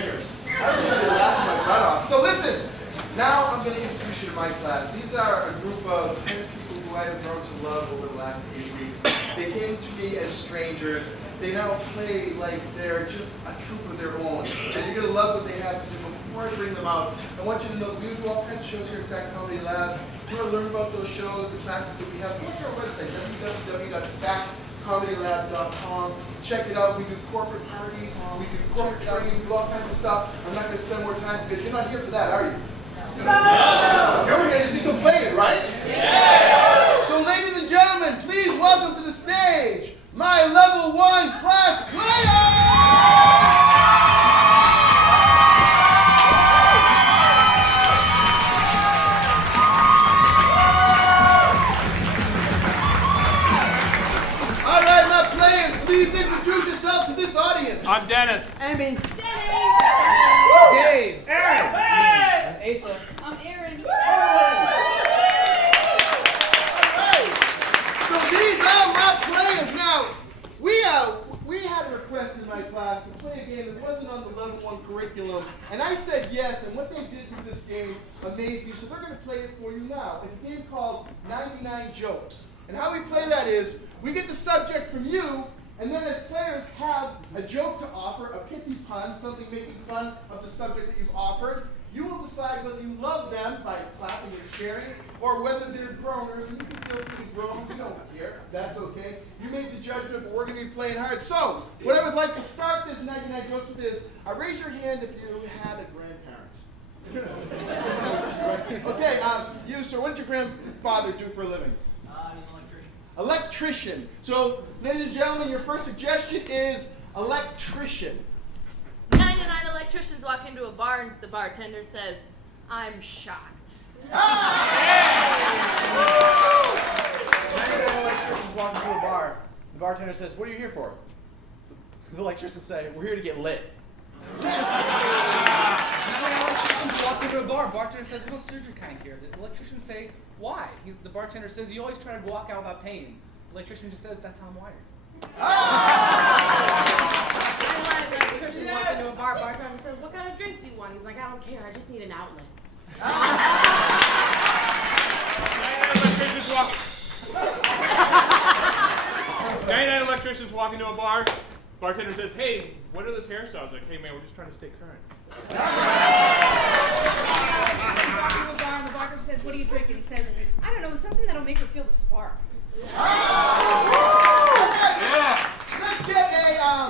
drinkers. I was going to laugh my butt off. So listen, now I'm going to introduce you to my class. These are a group of 10 people who I have grown to love over the last 8 weeks. They came to me as strangers. They now play like they're just a troupe of their own. And you're going to love what they have to do. But before I bring them out, I want you to know that we do all kinds of shows here at Sak Comedy Lab. If you want to learn about those shows, the classes that we have, go to our website, www.sakkomedylab.com. Check it out. We do corporate parties, we do corporate training, we do all kinds of stuff. I'm not going to spend more time because you're not here for that, are you? No. You're here to see some players, right? Yeah. So ladies and gentlemen, please welcome to the stage my level 1 class players! Please introduce yourself to this audience. I'm Dennis. Amy. Dave. Aaron. Hey. I'm Asa. I'm Aaron. Alright. So these are my players. Now, we had a request in my class to play a game that wasn't on the level 1 curriculum, and I said yes, and what they did with this game amazed me, so they're going to play it for you now. It's a game called 99 Jokes. And how we play that is, we get the subject from you, and then as players have a joke to offer, a pithy pun, something making fun of the subject that you've offered. You will decide whether you love them by clapping and sharing, or whether they're groaners, and you can feel pretty grown, we don't care, that's okay. You make the judgment, but we're going to be playing hard. So, what I would like to start this 99 Jokes with is, raise your hand if you had a grandparent. Okay, you, sir, what did your grandfather do for a living? Electrician. So, ladies and gentlemen, your first suggestion is electrician. 99 electricians walk into a bar and the bartender says, I'm shocked. 99 electricians walk into a bar. The bartender says, what are you here for? The electricians say, we're here to get lit. 99 electricians walk into a bar. Bartender says, we don't serve your kind here. The electricians say, why? The bartender says, you always try to walk out without paying. The electrician just says, that's how I'm wired. 99 electricians walk into a bar. Bartender says, what kind of drink do you want? He's like, I don't care. I just need an outlet. 99 electricians walk into a bar. Bartender says, hey, what are those hairstyles? Like, hey man, we're just trying to stay current. Walk into a bar and the bartender says, what are you drinking? He says, I don't know, something that'll make her feel the spark. Yeah. Let's get a,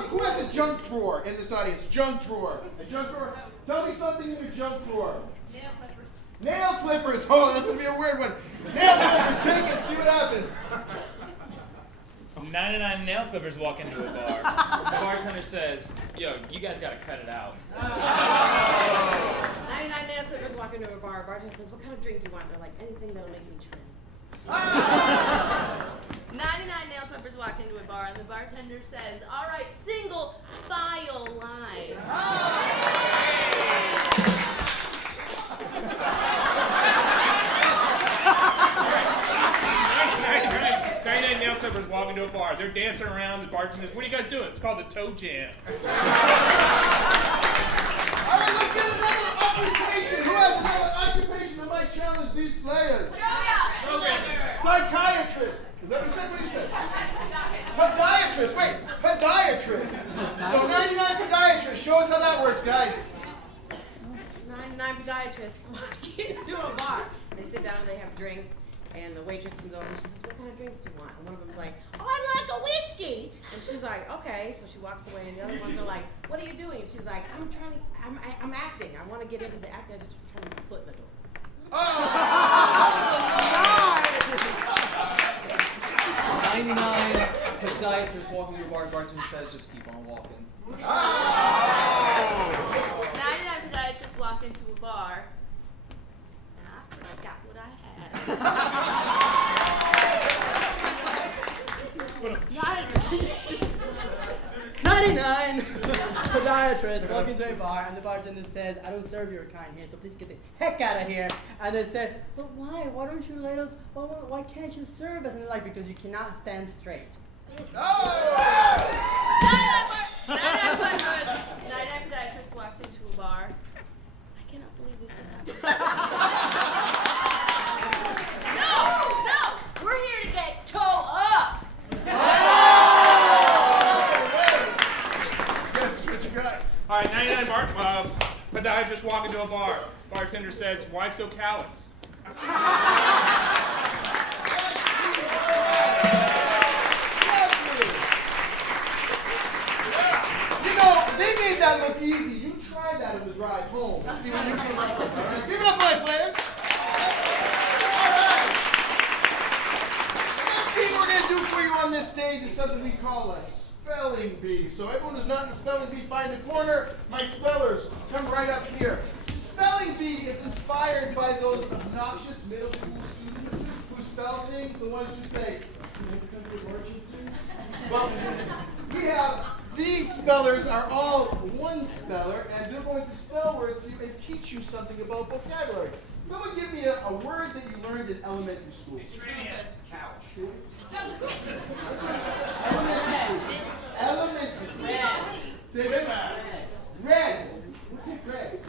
who has a junk drawer in this audience? Junk drawer. A junk drawer. Tell me something in your junk drawer. Nail clippers. Nail clippers. Oh, that's going to be a weird one. Nail clippers. Take it. See what happens. 99 nail clippers walk into a bar. The bartender says, yo, you guys gotta cut it out. 99 nail clippers walk into a bar. Bartender says, what kind of drink do you want? They're like, anything that'll make me trim. 99 nail clippers walk into a bar and the bartender says, all right, single file line. 99 nail clippers walk into a bar. They're dancing around. The bartender says, what are you guys doing? It's called the toe jam. All right, let's get another occupation. Who has another occupation that might challenge these players? Psychiatrist. Is that what you said? What did you say? Podiatrist. Wait, podiatrist. So 99 podiatrists. Show us how that works, guys. 99 podiatrists walk into a bar. They sit down and they have drinks. And the waitress comes over and she says, what kind of drinks do you want? And one of them's like, oh, I like a whiskey. And she's like, okay. So she walks away and the other ones are like, what are you doing? And she's like, I'm acting. I want to get into the acting. I just trying to get my foot in the door. 99 podiatrists walking into a bar. Bartender says, just keep on walking. 99 podiatrists walk into a bar and I forgot what I had. 99 podiatrists walk into a bar and the bartender says, I don't serve your kind here, so please get the heck out of here. And they said, but why? Why don't you let us, why can't you serve us? And they're like, because you cannot stand straight. 99 podiatrist walks into podiatrist walk into a bar. Bartender says, "Why so callous?" You know, they made that look easy. You try that on the drive home. Let's see what you think. All right, give it up for my players. All right. Next thing we're going to do for you on this stage is something we call a spelling bee. So everyone who's not in the spelling bee, find a corner. My spellers, come right up here. The spelling bee is inspired by those obnoxious middle school students who spell things, the ones who say, "Can I have the country of origin, please?" Well, we have these spellers are all one speller, and they're going to spell words for you and teach you something about vocabulary. Someone give me a word that you learned in elementary school. Extraneous. Couch. Elementary school. Say it. Red. We'll take red.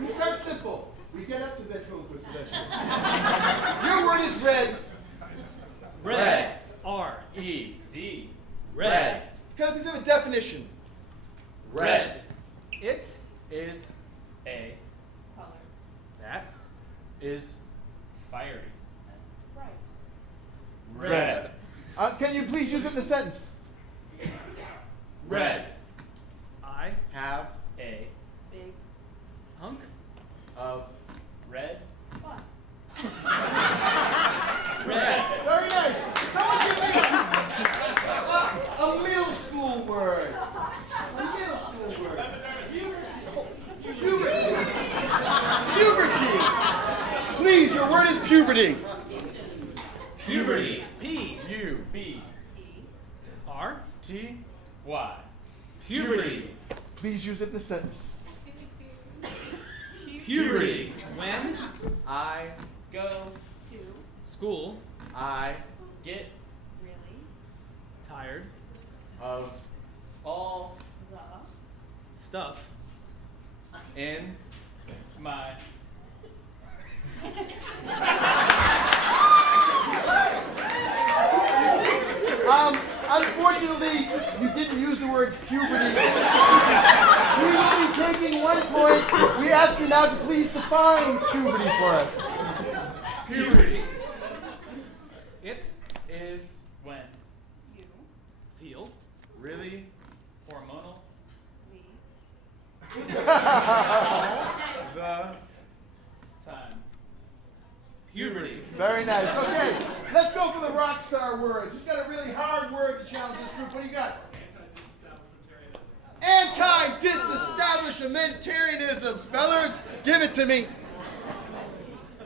We start simple. We get up to ventriloquist eventually. Your word is red. Red. R-E-D. Red. Can I give a definition? Red. It is a Color. that is fiery. Right. Red. Can you please use it in a sentence? Red. I Have a Big. hunk of red. Butt. Red. Very nice. Someone give me a middle school word. A middle school word. Puberty. Puberty. Please, your word is puberty. Puberty. P U B R T Y. Puberty. puberty. Please use it in a sentence. Puberty. When I go Two. school I get Really. tired of all The. stuff in my Unfortunately, you didn't use the word puberty. We will be taking 1 point. We ask you now to please define puberty for us. puberty. it Is when You. feel really hormonal We. the time. Puberty. Very nice. Okay, let's go for the rock star words. Who's got a really hard word to challenge this group? What do you got? Anti-disestablishmentarianism. Spellers, give it to me.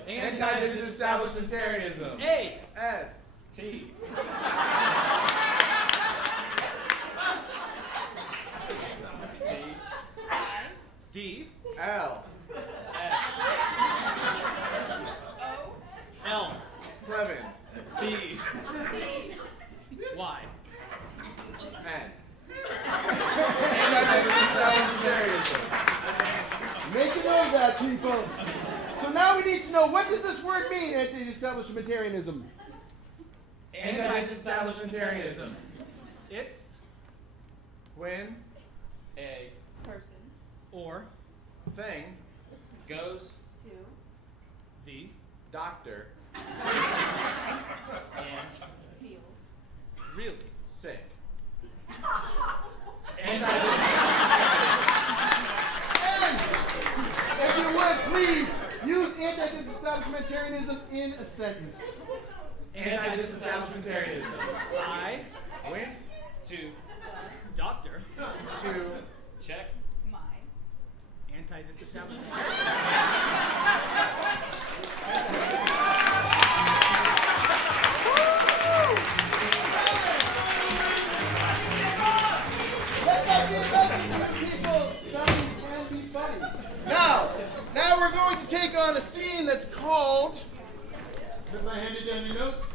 anti-disestablishmentarianism. A S T T D L S O. L 7 B Y N. Anti-disestablishmentarianism. Make a note of that, people. So now we need to know, what does this word mean, anti-establishmentarianism? Anti-disestablishmentarianism. It's When a Person. or thing goes Two. the doctor and Feels. really sick. And, if you would, please use anti-disestablishmentarianism in a sentence. Anti-disestablishmentarianism. I Went to doctor to check My. anti-disestablishment. Let that be a lesson to you people. Spelling can be funny. Now we're going to take on a scene that's called, put my hand down your notes,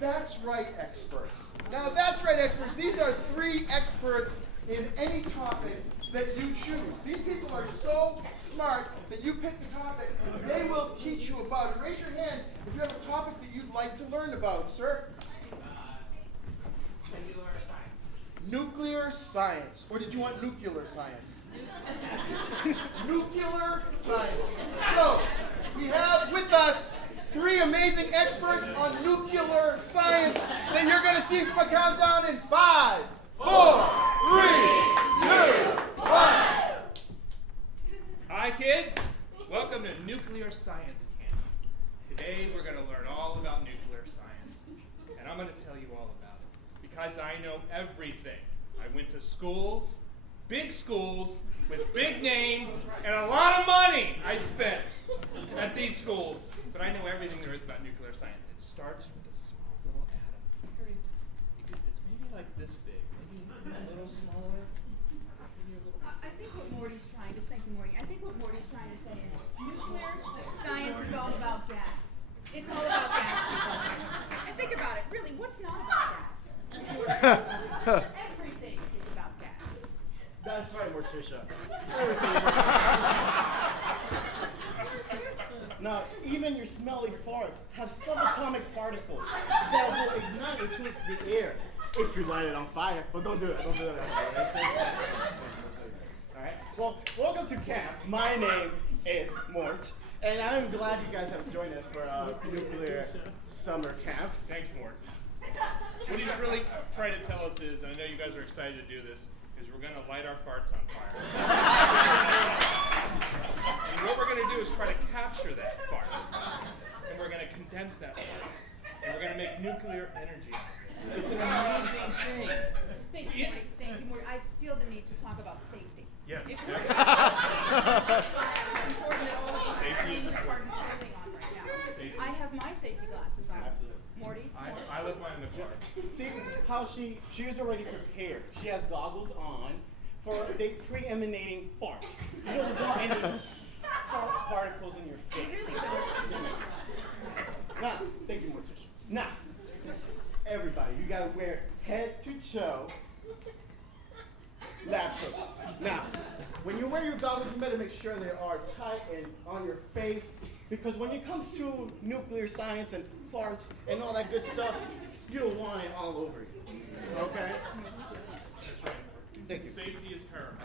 That's Right Experts. Now, That's Right Experts, these are 3 experts in any topic that you choose. These people are so smart that you pick the topic and they will teach you about it. Raise your hand if you have a topic that you'd like to learn about, sir. nuclear science. Or did you want nuclear science? Nuclear science. So, we have with us 3 amazing experts on nuclear science that you're going to see from a countdown in 5, 4, 3, 2, 1. Hi, kids. Welcome to Nuclear Science Camp. Today, we're going to learn all about nuclear science. And I'm going to tell you all about it because I know everything. I went to schools, big schools, with big names, and a lot of money I spent at these schools. But I know everything there is about nuclear science. It starts with a small little atom. It's maybe like this big, maybe a little smaller. Maybe a little. I think what Morty's trying to thank you, Morty. I think what Morty's trying to say is nuclear science is all about gas. It's all about gas, people. And think about it, really, what's not about gas? Everything is about gas. That's right, Morticia. Now, even your smelly farts have subatomic particles that will ignite into the air if you light it on fire. But don't do it. Don't do it. All right. Well, welcome to camp. My name is Mort, and I'm glad you guys have joined us for nuclear summer camp. Thanks, Mort. What he's really trying to tell us is, and I know you guys are excited to do this, is we're going to light our farts on fire. And what we're going to do is try to capture that fart. And we're going to condense that fart. And we're going to make nuclear energy. It's an amazing thing. Thank you, Morty. Thank you, Morty. I feel the need to talk about safety. Yes. If definitely. it's important that all of us Safety is are important. clothing on right now. Safety. I have my safety glasses on. Absolutely. Morty? I left mine in the car. See how she is already prepared. She has goggles on for the pre-emanating fart. You don't want any fart particles in your You face. really don't. Now, thank you, Morticia. Now, everybody, you gotta wear head to toe lab coats. Now, when you wear your goggles, you better make sure they are tight and on your face, because when it comes to nuclear science and farts and all that good stuff, you don't want it all over you. Okay? That's right. Thank you. Safety is paramount.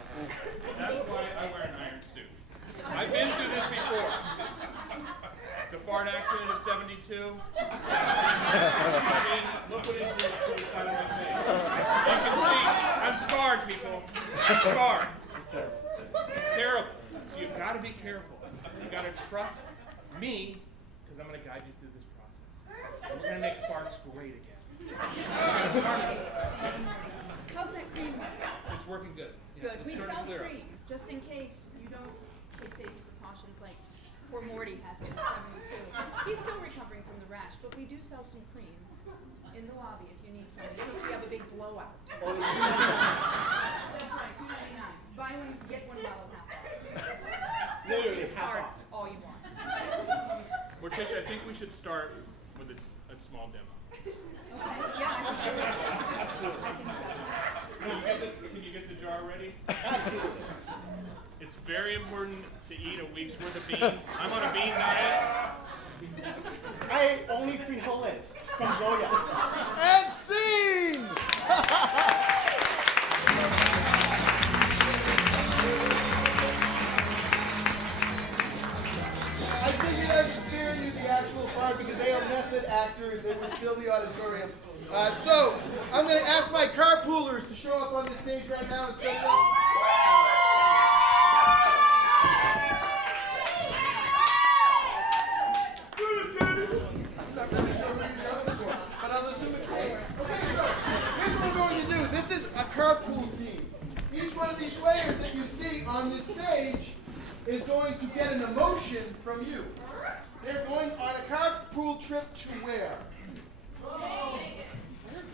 That's why I wear an iron suit. I've been through this before. The fart accident of '72. I mean, look what it did to the side of my face. You can see, I'm scarred, people. I'm scarred. It's terrible. So you've got to be careful. You've got to trust me, because I'm going to guide you through this process. And we're going to make farts great again. How's that cream? It's working good. Yeah, Good. it's We starting to sell clear up. cream, just in case you don't take safety precautions like poor Morty has it at 72. He's still recovering from the rash, but we do sell some cream in the lobby if you need some, in case we have a big blowout. Only That's right, $2.99. Buy one, get one bottle half off. literally half Fart off. all you want. Morticia, I think we should start with a small demo. Okay? Yeah, I can do that. Absolutely. I can do that. Can you get the jar ready? Absolutely. It's very important to eat a week's worth of beans. I'm on a bean diet. I ate only frijoles from Goya. And scene! I figured I'd spare you the actual fart because they are method actors. They would fill the auditorium. So, I'm going to ask my carpoolers to show up on the stage right now and set it up. I'm not really sure what you're going for, but I'll assume it's right. Okay, so here's what we're going to do. This is a carpool scene. Each one of these players that you see on this stage is going to get an emotion from you. They're going on a carpool trip to where?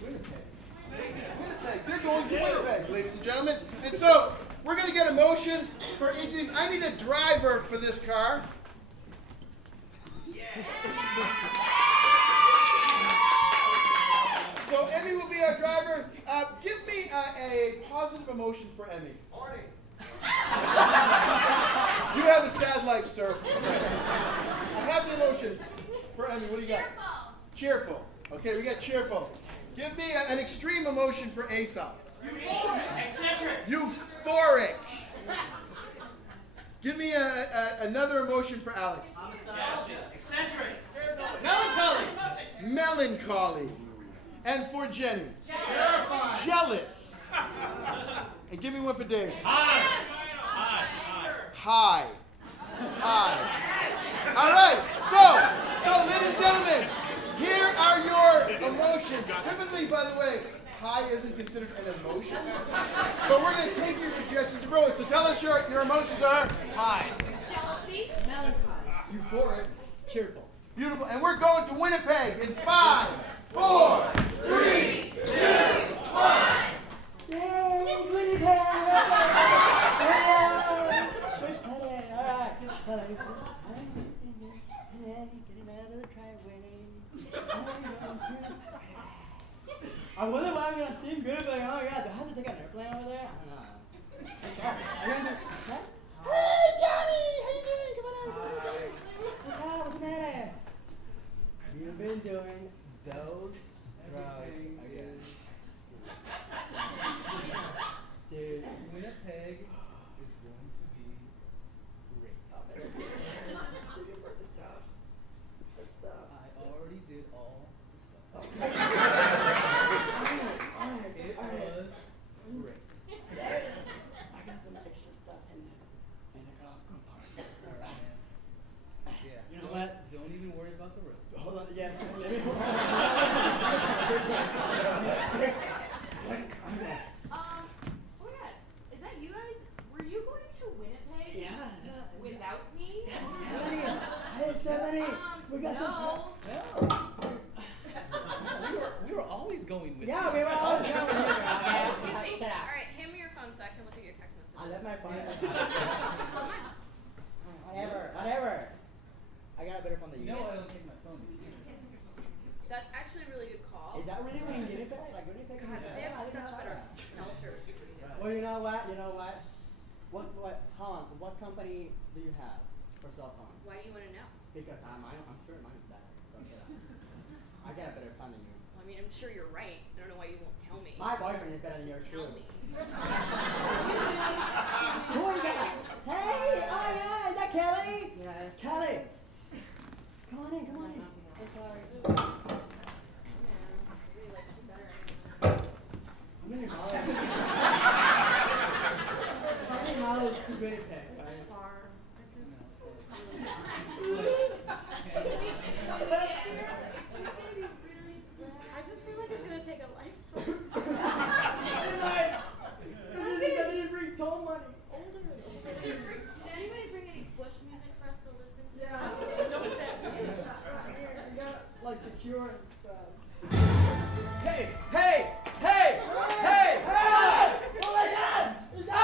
Winnipeg. They're going to Winnipeg, ladies and gentlemen. And so, we're going to get emotions for each of these. I need a driver for this car. So, Emmy will be our driver. Give me a positive emotion for Emmy. Morning. You have a sad life, sir. A happy emotion for Emmy. What do you got? Cheerful. Cheerful. Okay, we got cheerful. Give me an extreme emotion for Aesop. Eccentric. Euphoric. Give me another emotion for Alex. Sassy. Eccentric. Melancholy. Melancholy. And for Jenny. Terrified. Jealous. And give me one for Dave. High. High. All right. So, ladies and gentlemen, here are your emotions. Typically, by the way, high isn't considered an emotion, but we're going to take your suggestions and roll it. So tell us your emotions are High. Jealousy. euphoric, Cheerful. beautiful, and we're going to Winnipeg in 5, 4, 3, 2, 1. Yay, Winnipeg! I wonder why I'm gonna seem good, but oh my god, do I have to take an airplane over there? I don't know. Hey, Johnny! How you doing? Come on over. What's up? What's the matter? You've been doing those drugs again. Dude, Winnipeg is going to be great. I already did all the stuff. It was great. I got some extra stuff in the golf cart. Alright, man. Yeah. You know what? Don't even worry about the road. Hold on, yeah. Let me Oh my god. Is that you guys? Were you going to Winnipeg? Yeah. Without me? Yes, Stephanie. Hey, Stephanie. We got some. We were always going with Yeah, you. we were all going Excuse me. Shut up. Alright, hand me your phone so I can look at your text messages. I left my phone. Whatever. I got a better phone than you. No, I don't take my phone with you. That's actually a really good call. Is that really when you get it back? Like Winnipeg? God, they have I didn't such know better that. cell service than we do. Well, you know what? What company do you have for cell phone? Why do you want to know? Because I'm sure mine is better. So, yeah. I got a better phone than you. Well, I mean, I'm sure you're right. I don't know why you won't tell me. My boyfriend is better than yours Just too. tell me. Who are you got? Hey! Oh my God! Is that Kelly? Yes. Kelly! Come on in. I'm sorry. Man, I really like you better. I'm in your college. I'm in college to Winnipeg. It's far. I just feel like it's gonna take a lifetime. I didn't bring toll money. Did anybody bring any Bush music for us to listen to? Yeah. I know what that means. I got like the cure and stuff. Hey! Hey! Oh my God! Is that?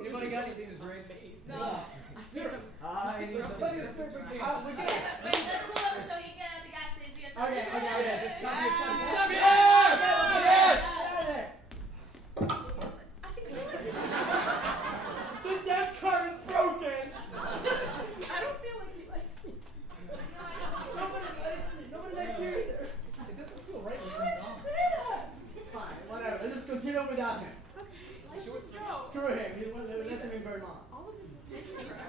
Anybody got anything to drink? No. I need something to drink. Wait, let's pull over so he can get at the gas station. Okay. Stop here! Yes! This damn car is broken! I don't feel like he likes me. Nobody likes you either. It doesn't feel right with Why me did you say that? Fine, whatever. Let's just continue without him. Let's just go. Screw him. He was let him in Vermont. All of this is taking forever.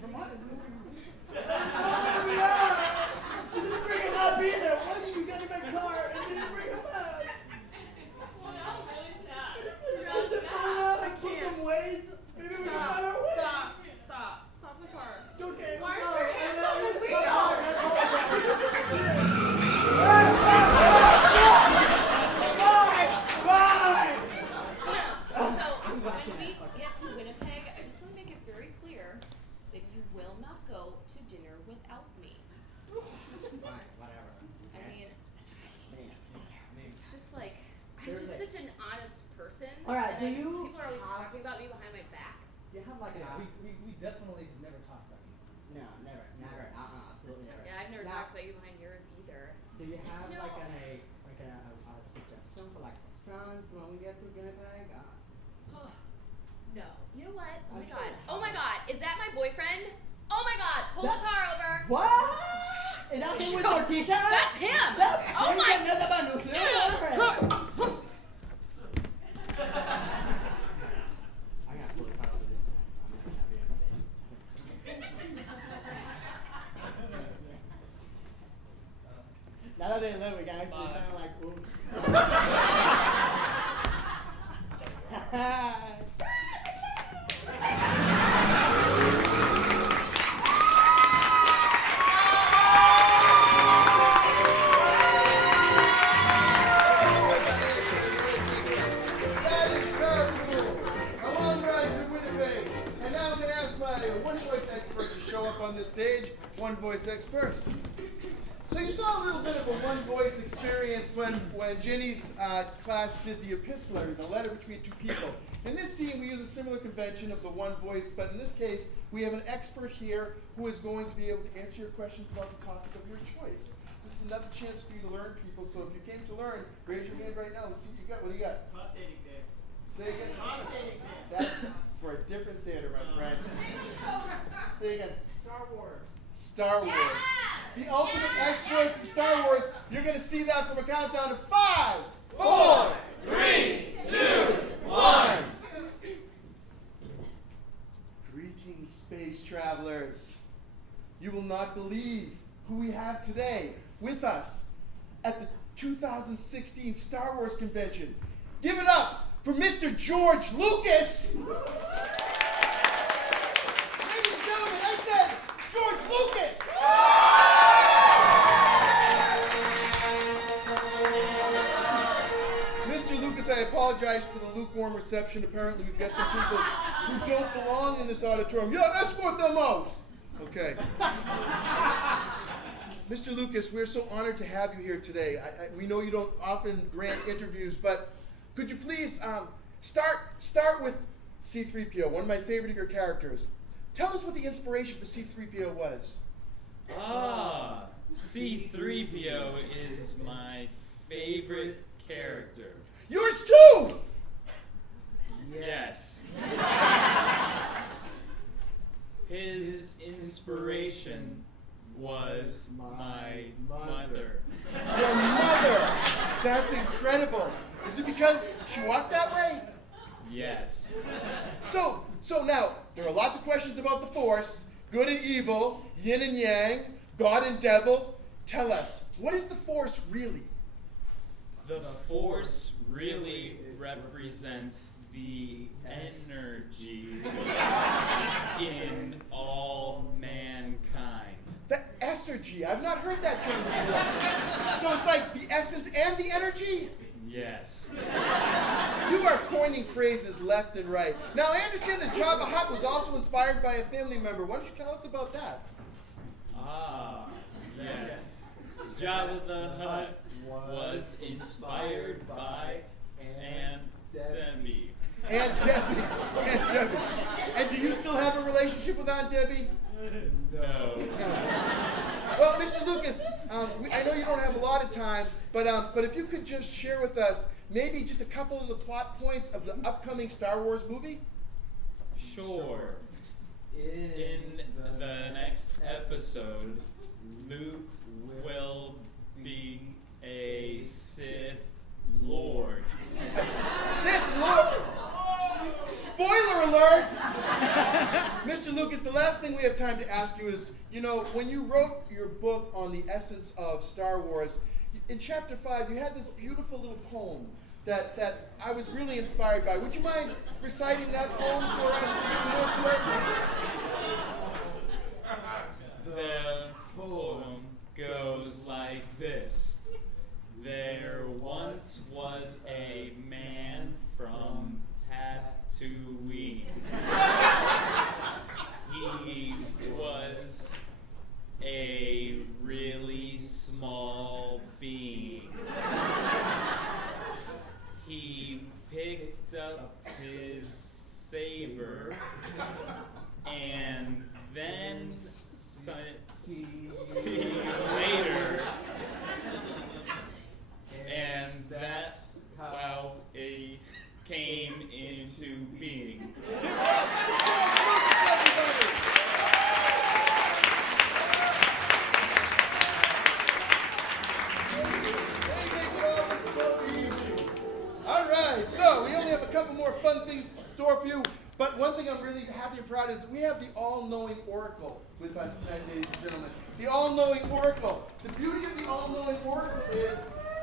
Vermont is moving. Oh my God! You didn't bring him up either. Why did you get in my car and didn't bring him up? Well, no, really sad. Get the phone up and put some ways. Maybe we can find our way. Stop the car. Okay. Why are sorry. your hands I on know the it's wheel? So, when we get to Winnipeg, I just want to make it very clear that you will not go to dinner without me. Fine, whatever. I mean, Man. it's just like, I'm just such an honest person. person. All right, and do then you people are always have- talking about me behind my back. You have like an We definitely never talked about you. No, never, absolutely never. Yeah, I've never Now, talked about you behind yours either. Do you have No. like a suggestion for like restaurants when we get to Winnipeg? No. You know what? Oh I'm my sure god. you Oh have. my god. Is that my boyfriend? Oh my god. Pull the That- car over. What? Is that him with Morticia? That's him. Oh my. I'm gonna pull the car over this time. I'm not gonna be on stage. Now that they live, we can actually kind of like, oops. That is powerful. A long ride to Winnipeg. And now I'm going to ask my one voice expert to show up on the stage. One voice expert. So you saw a little bit of a one voice experience when Jenny's class did the epistolary, the letter between two people. In this scene, we use a similar convention of the one voice, but in this case, we have an expert here who is going to be able to answer your questions about the topic of your choice. This is another chance for you to learn, people. So if you came to learn, raise your hand right now. Let's see what you got. What do you got? Prostatic there. Say again. Prostatic there. That's for a different theater, my friends. Say again. Star Wars. Star Wars. The ultimate experts in Star Wars. You're going to see that from a countdown of 5, 4, 3, 2, 1. Greetings, space travelers. You will not believe who we have today with us at the 2016 Star Wars convention. Give it up for Mr. George Lucas. Ladies and gentlemen, I said George Lucas. Mr. Lucas, I apologize for the lukewarm reception. Apparently, we've got some people who don't belong in this auditorium. Yeah, escort them out. Okay. Mr. Lucas, we're so honored to have you here today. We know you don't often grant interviews, but could you please start with C-3PO, one of my favorite of your characters. Tell us what the inspiration for C-3PO was. C-3PO is my favorite character. Yours too! Yes. His inspiration was my mother. Your mother! That's incredible. Is it because she walked that way? Yes. So now, there are lots of questions about the Force, good and evil, yin and yang, God and devil. Tell us, what is the Force really? The Force really represents the energy in all mankind. The essergy. I've not heard that term before. So it's like the essence and the energy? Yes. You are coining phrases left and right. Now, I understand that Jabba the Hutt was also inspired by a family member. Why don't you tell us about that? Yes. Jabba the Hutt was inspired by Aunt Debbie. Aunt Debbie. Aunt Debbie. And do you still have a relationship with Aunt Debbie? No. Well, Mr. Lucas, I know you don't have a lot of time, but if you could just share with us maybe just a couple of the plot points of the upcoming Star Wars movie? Sure. In the next episode, Luke will be a Sith Lord. A Sith Lord? Spoiler alert! Mr. Lucas, the last thing we have time to ask you is, when you wrote your book on the essence of Star Wars, in chapter 5, you had this beautiful little poem that I was really inspired by. Would you mind reciting that poem for us? The poem goes like this. There once was a man from Tatooine. He was a really small being. He picked is saber. And then see later. And that's how it came into being. Alright, so we only have a couple more fun things in store for you, but one thing I'm really happy and proud is that we have the all-knowing Oracle with us tonight, ladies and gentlemen. The all-knowing Oracle. The beauty of the all-knowing Oracle is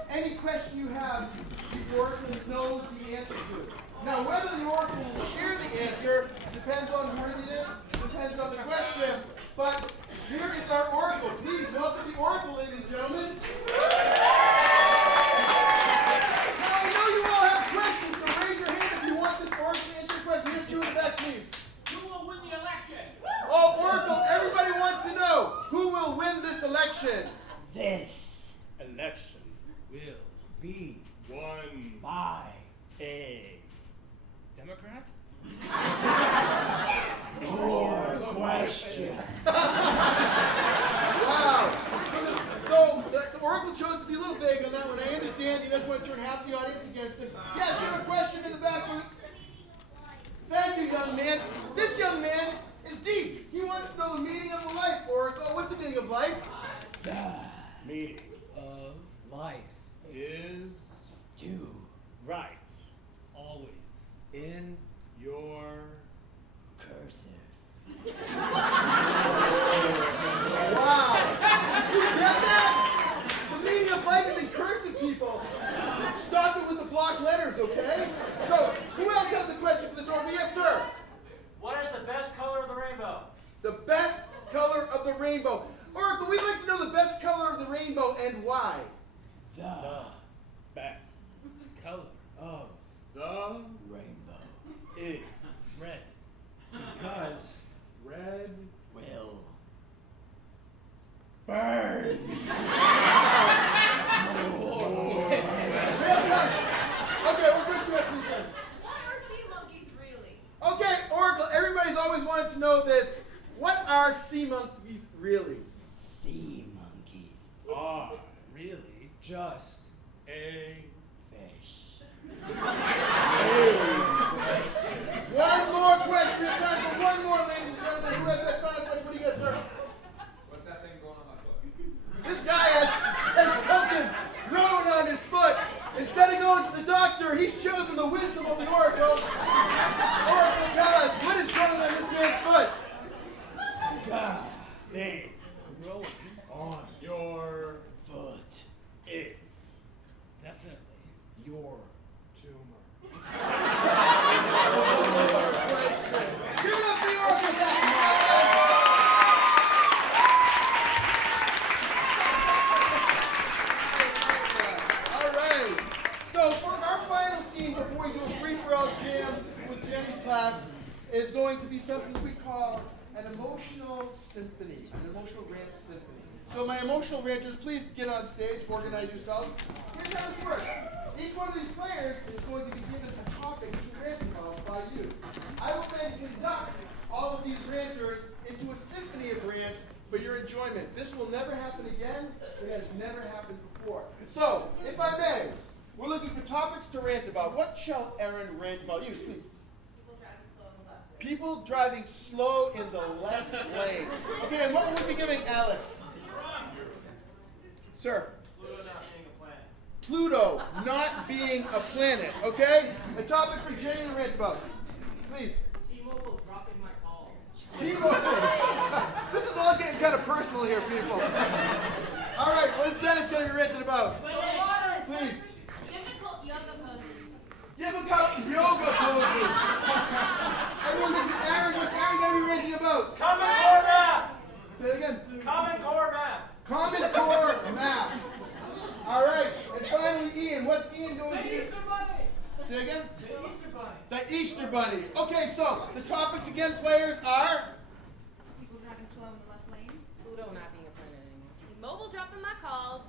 any question you have, the Oracle knows the answer to it. Now, whether the Oracle will share the answer depends on worthiness, depends on the question, but here is our Oracle. Please welcome the Oracle, ladies and gentlemen. Now, I know you all have questions, so raise your hand if you want this Oracle to answer your question. Yes, you in the back, please. Who will win the election? Oh, Oracle, everybody wants to know who will win this election. This Election will be won my a Democrat? your question. Wow. So the Oracle chose to be a little vague on that one. I understand he doesn't want to turn half the audience against him. Yeah, you have a question in the back. Thank you, young man. This young man is deep. He wants to know the meaning of life, Oracle. What's the meaning of life? The Meaning of life is to right. Always. In your cursive. Wow. Did you get that? The meaning of life is in cursive, people. Stop it with the block letters, okay? So, who else has the question for this Oracle? Yes, sir. What is the best color of the rainbow? The best color of the rainbow. Oracle, we'd like to know the best color of the rainbow and why. The best color of the rainbow is red. because Red will burn. Okay, we're good to it. What are sea monkeys really? Okay, Oracle, everybody's always wanted to know this. What are sea monkeys really? Sea monkeys. Are really Just a fish. One more question. We have time for one more, ladies and gentlemen. Who has that final question? What do you got, sir? What's that thing growing on my foot? This guy has something growing on his foot. Instead of going to the doctor, he's chosen the wisdom of the Oracle. Oracle, tell us, what is growing on this man's foot? thing growing on your Foot. is definitely your tumor. Give it up for the Oracle. All right. So for our final scene before we do a free-for-all jam with Jenny's class is going to be something we call an emotional symphony, an emotional rant symphony. So my emotional ranters, please get on stage, organize yourselves. Here's how this works. Each one of these players is going to be given a topic to rant about by you. I will then conduct all of these ranters into a symphony of rant for your enjoyment. This will never happen again. It has never happened before. So, if I may, we're looking for topics to rant about. What shall Erin rant about? You, please. People driving slow in the left lane. Okay, and what would we be giving Alex? Sir. Pluto not being a planet. Okay? A topic for Jane to rant about. Please. T-Mobile dropping my calls. T-Mobile. This is all getting kind of personal here, people. All right, what is Dennis going to be ranting about? Please. Difficult yoga poses. Difficult yoga poses. Everyone, this is Aaron. What's Aaron going to be ranting about? Common Core math. Say it again. Common Core math. Common Core math. All right, and finally, Ian. What's Ian going to do? Easter Bunny. Say again. The Easter Bunny. The Easter Bunny. Okay, so the topics again, players, are People driving slow in the left lane. Pluto not being a planet anymore. Mobile dropping my calls.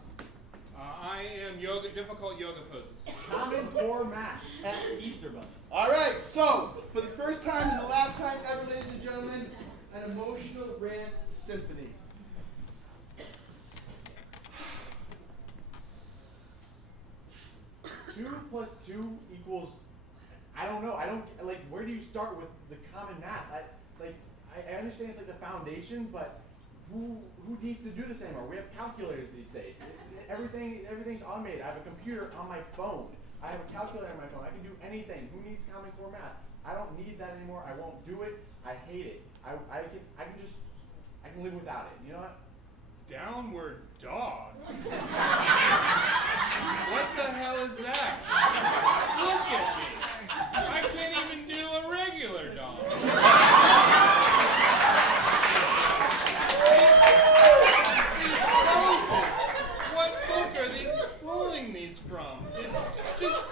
I am difficult yoga poses. Common Core math. Easter Bunny. All right, so for the first time and the last time ever, ladies and gentlemen, an emotional rant symphony. 2 plus 2 equals, I don't know. I don't, like, where do you start with the common math? I understand it's like the foundation, but who needs to do this anymore? We have calculators these days. Everything's automated. I have a computer on my phone. I have a calculator on my phone. I can do anything. Who needs Common Core math? I don't need that anymore. I won't do it. I hate it. I can live without it. You know what? Downward dog? What the hell is that? Look at me. I can't even do a regular dog. What book are these pulling these from? It's just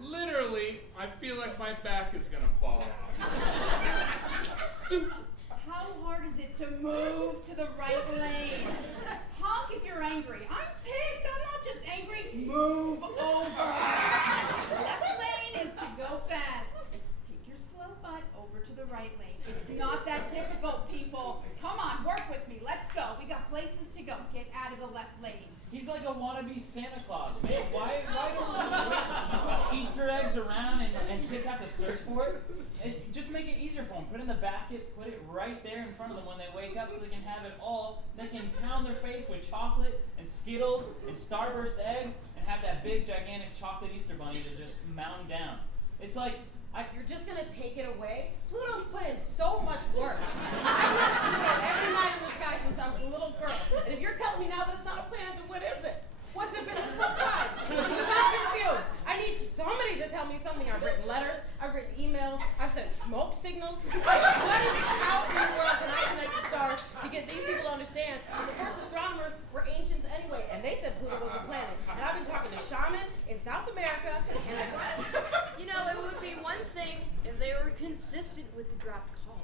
literally, I feel like my back is gonna fall off. How hard is it to move to the right lane? Honk if you're angry. I'm pissed. I'm not just angry. Move over. Left lane is to go fast. Take your slow butt over to the right lane. It's not that difficult, people. Come on, work with me. Let's go. We got places to go. Get out of the left lane. He's like a wannabe Santa Claus, man. Why don't we Easter eggs around and kids have to search for it? And just make it easier for them. Put it in the basket, put it right there in front of them when they wake up so they can have it all. They can pound their face with chocolate and Skittles and Starburst eggs and have that big, gigantic chocolate Easter bunny to just mound down. It's like, You're just gonna take it away? Pluto's put in so much work. I worked Pluto every night in the sky since I was a little girl. And if you're telling me now that it's not a planet, then what is it? What's it been this whole time? Because I'm confused. I need somebody to tell me something. I've written letters, I've written emails, I've sent smoke signals. What is it? How in the world can I connect the stars to get these people to understand that the first astronomers were ancients anyway, and they said Pluto was a planet. And I've been talking to shaman in South America, and You know, it would be one thing if they were consistent with the dropped calls.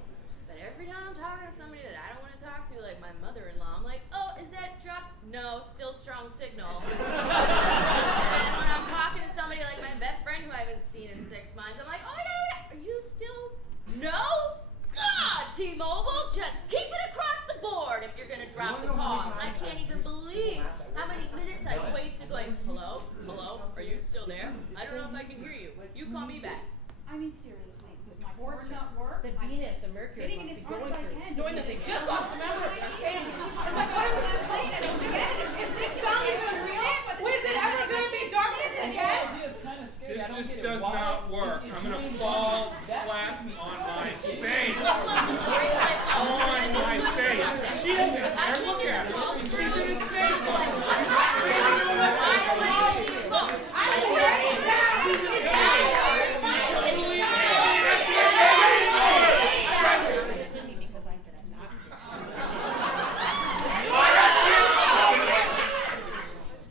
But every time I'm talking to somebody that I don't want to talk to, like my mother-in-law, I'm like, oh, is that dropped? No, still strong signal. And when I'm talking to somebody like my best friend who I haven't seen in 6 months, I'm like, oh, yeah, are you still? No? God, T-Mobile, just keep it across the board if you're going to drop the calls. I can't even believe how many minutes I've wasted going, hello? Hello? Are you still there? I don't know if I can hear you. You call me back. I mean, seriously, does my board not work? that Venus and Mercury Getting must it be as hard going as I through, can to knowing get that they it just done. lost a member of their family. It's like, what are we supposed to do? Is this sound even real? Was it ever going to be darkness the again? idea is kind of scary. This I don't just get it. does Why not is work. it I'm gonna dreaming fall that flat freaks me on out. my It's face. Just break my phone. On And it's my good for face. nothing. She doesn't If I care. can't Look get at the her. calls She's through, in a snake like, bone. why do I need your phone? I'm ready now. Totally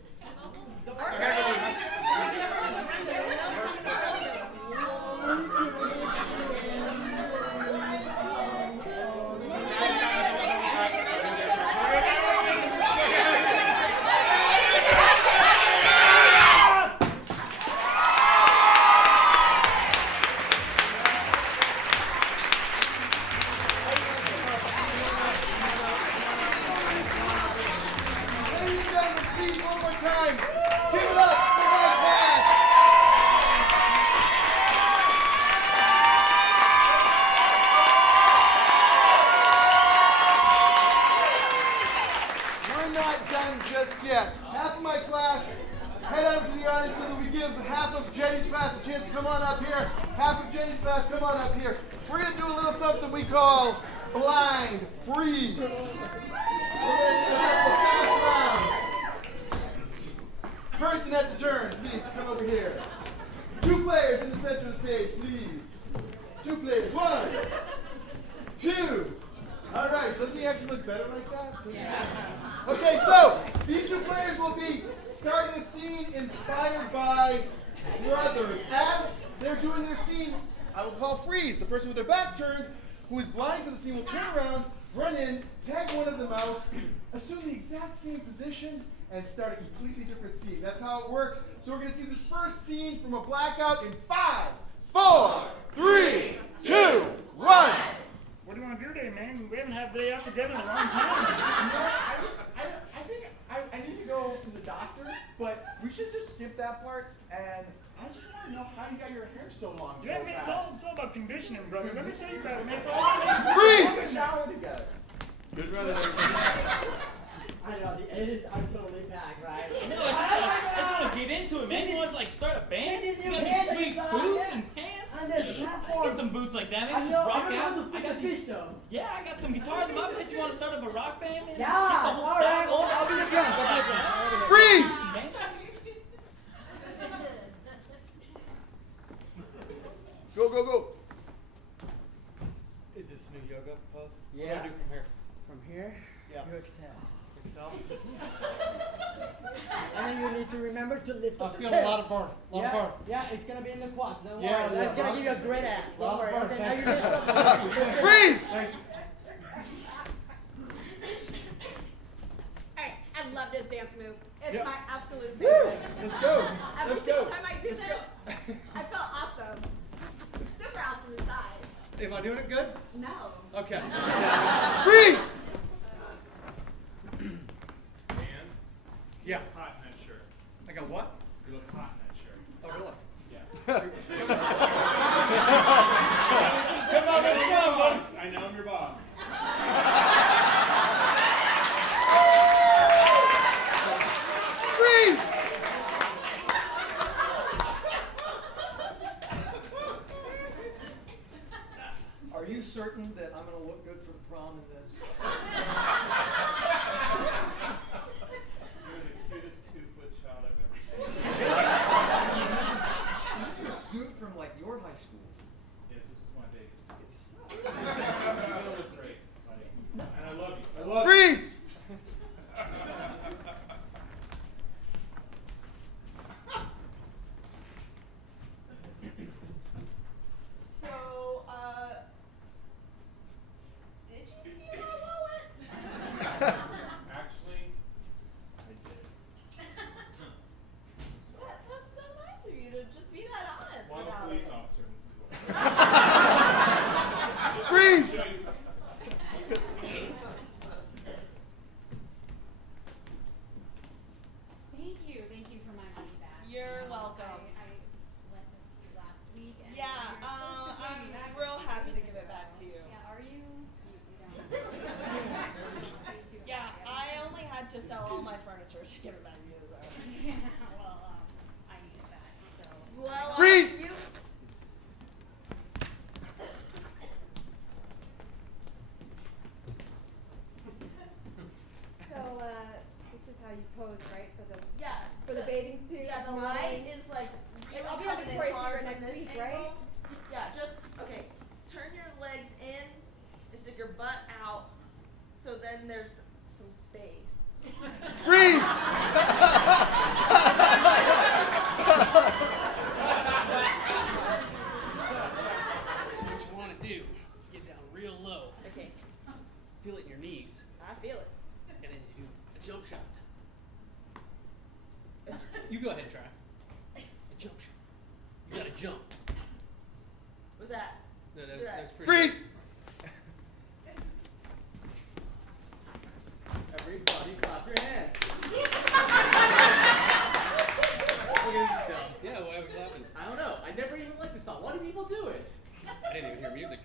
Because I'm going to knock Ladies and gentlemen, please, one more time, give it up for my class. We're not done just yet. Half of my class head out to the audience so that we give half of Jenny's class a chance to come on up here. Half of Jenny's class, come on up here. We're going to do a little something we call blind freeze. We're going to do a couple fast rounds. Person at the turn, please come over here. 2 players in the center of the stage, please. 2 players. 1, 2. All right. Doesn't he actually look better like that? Okay, so these 2 players will be starting a scene inspired by brothers. As they're doing their scene, I will call freeze. The person with their back turned, who is blind to the scene, will turn around, run in, tag one of them out, assume the exact same position, and start a completely different scene. That's how it works. So we're going to see this first scene from a blackout in 5, 4, 3, 2, 1. What do you want to do today, man? We haven't had the day off together in a long time. I think I need to go to the doctor, but we should just skip that part. And I just want to know how you got your hair so long. Yeah, so man, fast. it's all about conditioning, brother. Let me tell you about it, man. It's all about Freeze! Let's shower together. Good running. I know, the edits are totally back, right? No, it's just like, I just want to get into it, man. You want to like start a band? Check these You new got pants these sweet that you got, boots yeah. and pants. And there's I platform. get some boots like that. I Maybe just know, rock I know how out. to I fit got the these. fish though. Yeah, I got some guitars in my place. You want to start up a rock band, man? Yeah, Just get the whole all right. style going. I'll be the drums. I'll be the drums. Freeze! Man. Go, go, go. Is this new yoga pose? Yeah. What do I do from here? From here, Yeah. you exhale. Excel. And then you need to remember to lift I'm up the feeling a tail. lot of burn. Yeah, it's gonna be in the quads. Don't Yeah, worry. yeah, That's gonna lot give you a great ass. Don't lot of worry. burn, Okay, now thank you you. lift up the leg. Freeze! Thank you. Alright, I love this dance move. It's Yep. my absolute Woo! favorite. Let's go. Every Let's single go. time I do this, I feel awesome. Super awesome inside. Am I doing it good? No. Okay. Freeze! Dan, Yeah. hot in that shirt. I got what? You look hot in that shirt. Oh, really? Yeah. Come on, let's go, buddy. I know I'm your boss. Freeze! Are you certain that I'm going to look good for the prom in this? You're the cutest 2-foot child I've ever seen. This is a suit from like your high school. Yes, this is my biggest. It's You look great, buddy. And I love you. I love you. Freeze! So, did you steal my wallet? Actually, I did. So, That's so nice of you to just be that honest well, I'm a about police it. officer in this as well. Freeze! So you- Thank you for my money back. You're welcome. I lent this to you last week, and Yeah, you're supposed to pay me back. I'm real happy to give it back to you. Yeah, are you? You don't. Say too Yeah, high, I only had to sell all my furniture to give it back to you. So. Yeah, well, I need it back, so. Well, Freeze! you. So, this is how you pose, right, for the Yeah. for the bathing suit. Yeah, the modeling? light is like. I'll be on coming in Victoria's hard Secret from next this week, angle. right? Yeah, just okay. Turn your legs in and stick your butt out, so then there's some space. Freeze! So what you want to do is get down real low, Okay, feel it in your knees, I feel it. and then you do a jump shot. You go ahead and try. A jump shot. You gotta jump. What's that? No, You're right. that's pretty Freeze! Everybody clap your hands. Yeah, why are we clapping? I don't know. I never even liked this song. Why do people do it? I didn't even hear music.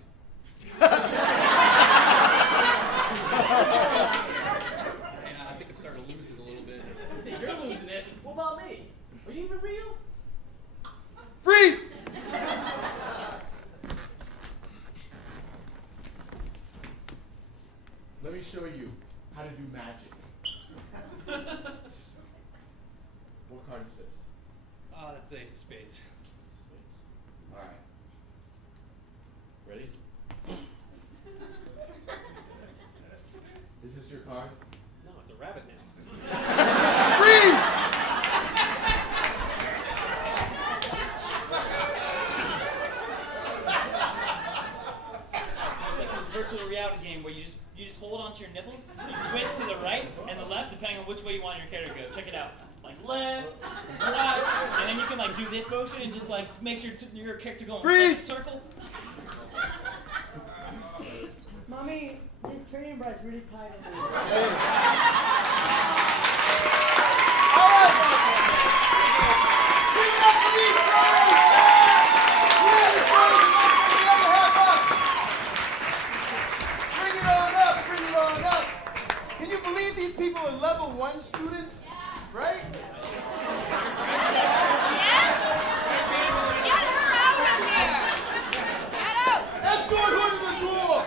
I think I'm starting to lose it a little bit. You're losing it. What about me? Are you even real? Freeze! Let me show you how to do magic. What card is this? That's the ace of spades. All right. Ready? Is this your card? No, it's a rabbit now. Freeze! So it's like this virtual reality game where you just hold onto your nipples, you twist to the right and the left depending on which way you want your character to go. Check it out. like left, right, and then you can like do this motion and just like makes your character go in Freeze! a circle. Mommy, this training bra is really tight on me. All right. Give it up for these guys. Really fun. Bring the other half up. Bring it on up. Can you believe these people are level 1 students? Right? Yes! Get her out of here! Get out! Let's go to the door.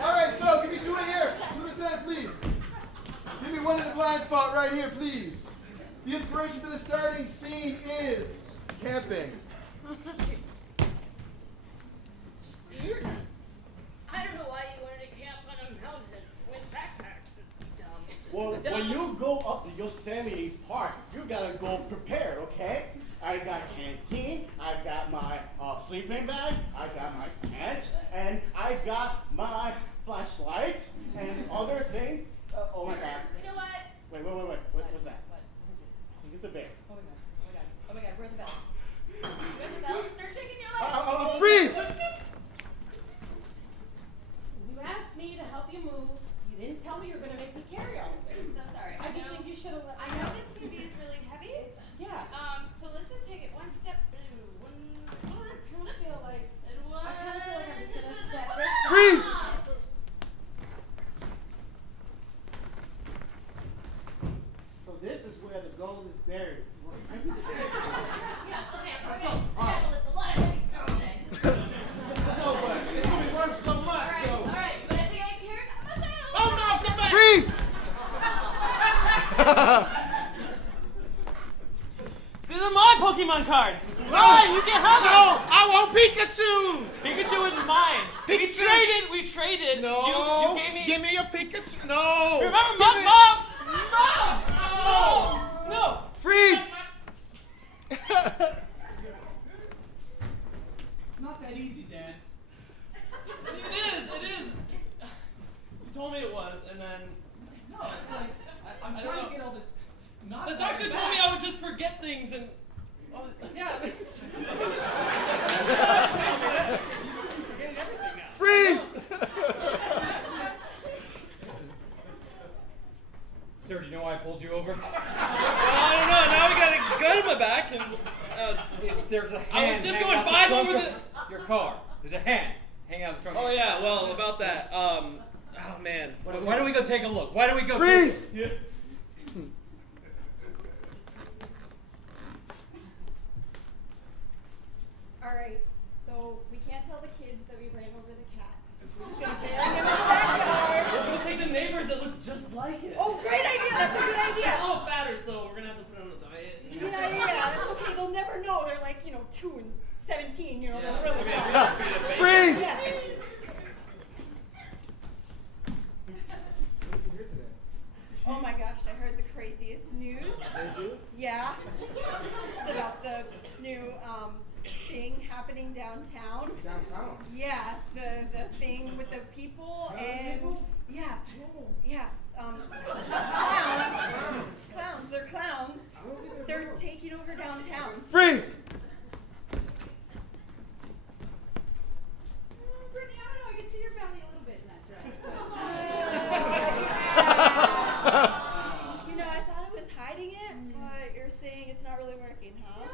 All right, so give me 2 in here. 2 in the center, please. Give me 1 in the blind spot right here, please. The inspiration for the starting scene is camping. I don't know why you wanted to camp on a mountain with backpacks. It's dumb. Well, when you go up the Yosemite Park, you gotta go prepared, okay? I got canteen, I got my sleeping bag, I got my tent, and I got my flashlights and other things. Oh my God. You know what? Wait. What was that? What? What is it? I think it's a bear. Oh my god. Oh my god. Oh my god. Where are the bells? Where are the bells? Start shaking your legs. Freeze! You asked me to help you move. You didn't tell me you were going to make me carry all of it. I'm so sorry. I just think you should have let I me know this TV is really heavy. Yeah. So let's just take it one step. One I kind of feel like and one. I kind of feel like I'm just going to set this. Freeze! So this is where the gold is buried. Yeah, okay. Let's go. I gotta lift a lot of heavy stuff today. No, but it's gonna be worth so much, though. Alright, but I think I carried myself. Oh no, come back! Freeze! These are my Pokemon cards. Right, you can have them. No, I want Pikachu! Pikachu is mine. Pikachu. We traded. No, You gave me. give me a Pikachu. No! Remember, Give me- Mom? No. Freeze! It's not that easy, Dad. It is. You told me it was, and then. No, it's like I'm trying to get all this. The doctor told me I would just forget things and. Oh, yeah. Freeze! Sir, do you know why I pulled you over? Well, I don't know. Now we got a gun in my back, and There's a hand. I was just hanging going out the 5 trunk over of your car. There's a hand hanging out the trunk. Oh yeah. Well, about that. Oh man. Why don't we go take a look? Why don't we go? Freeze! Yeah. Alright, so we can't tell the kids that we ran over the cat. We're just gonna bury him in the backyard. We're gonna take the neighbors that looks just like it. Oh, great idea! That's a good He's a idea. little fatter, so we're gonna have to put him on a diet. Yeah, that's okay. They'll never know. They're like, 2 and 17, they're really Okay, young. Freeze! Yeah. Oh my gosh, I heard the craziest news. Did you? Yeah. It's about the new thing happening downtown. Downtown. Yeah, the thing with the people and yeah. Clowns. They're clowns. They're taking over downtown. Freeze! Brittany, I don't know. I can see your belly a little bit in that dress. I thought I was hiding it, but you're saying it's not really working, huh? No,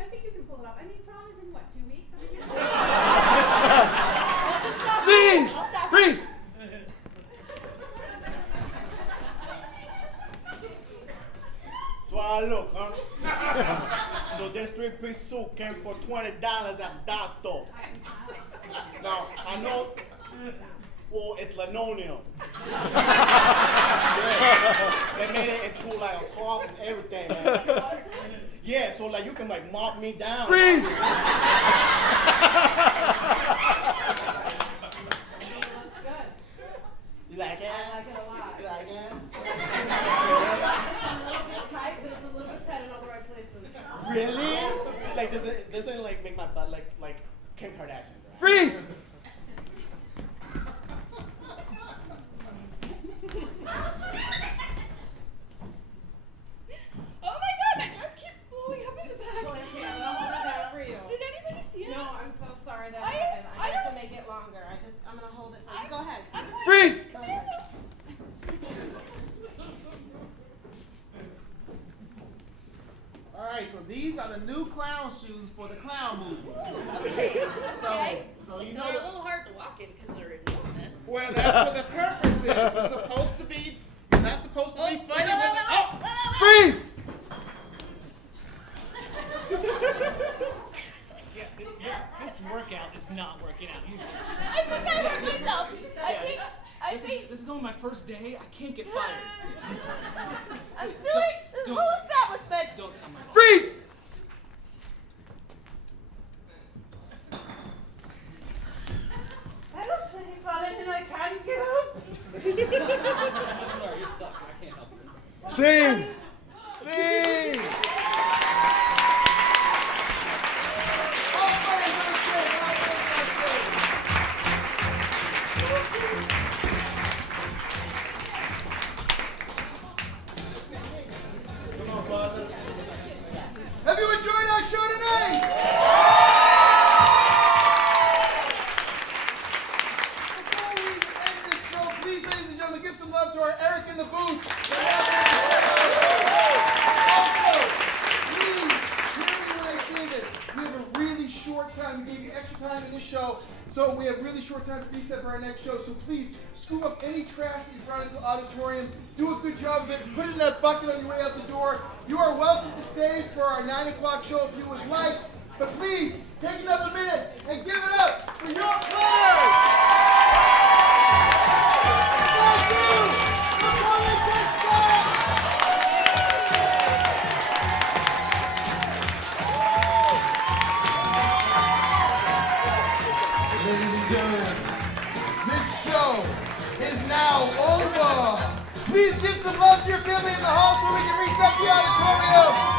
I think you can pull it off. I mean, prom is in what, 2 weeks? I'll just stop Scene! it. I'll stop Freeze! So I look, huh? So this 3-piece suit came for $20 at the dollar store. Now, I know, well, it's linoleum. They made it into like a cloth and everything, man. Yeah, so like you can like mop me down. Freeze! Looks good. You like it? I like it a lot. You like it? It's a little bit tight, but it's a little bit tight in all the right places. Really? Like doesn't like make my butt like Kim Kardashian, right? Freeze! clown shoes for the clown movie. Okay. So you They're know. a little hard to walk in because they're enormous. Well, that's what the purpose is. It's supposed to be. You're not supposed to be Wait, funny. wait. Freeze! Yeah, this workout is not working out. I think I hurt myself. I think. This is only my first day. I can't get fired. I'm suing this don't- whole establishment. Don't tell my Freeze! I look pretty fallen and I can't get up. I'm sorry, you're stuck. I can't help you. Sing! Sing! Have you enjoyed our show tonight? Before we end this show, please, ladies and gentlemen, give some love to our Eric in the booth. Also, please, hear me when I say this. We have a really short time. We gave you extra time in this show, so we have really short time to reset for our next show. So please, scoop up any trash that you brought into the auditorium. Do a good job of it. Put it in that bucket on your way out the door. You are welcome to stay for our 9 o'clock show if you would like. But please, take another minute and give it up for your players! Thank you for coming this Ladies and gentlemen, this show is now over. Please give some love to your family in the hall so we can reset the auditorium.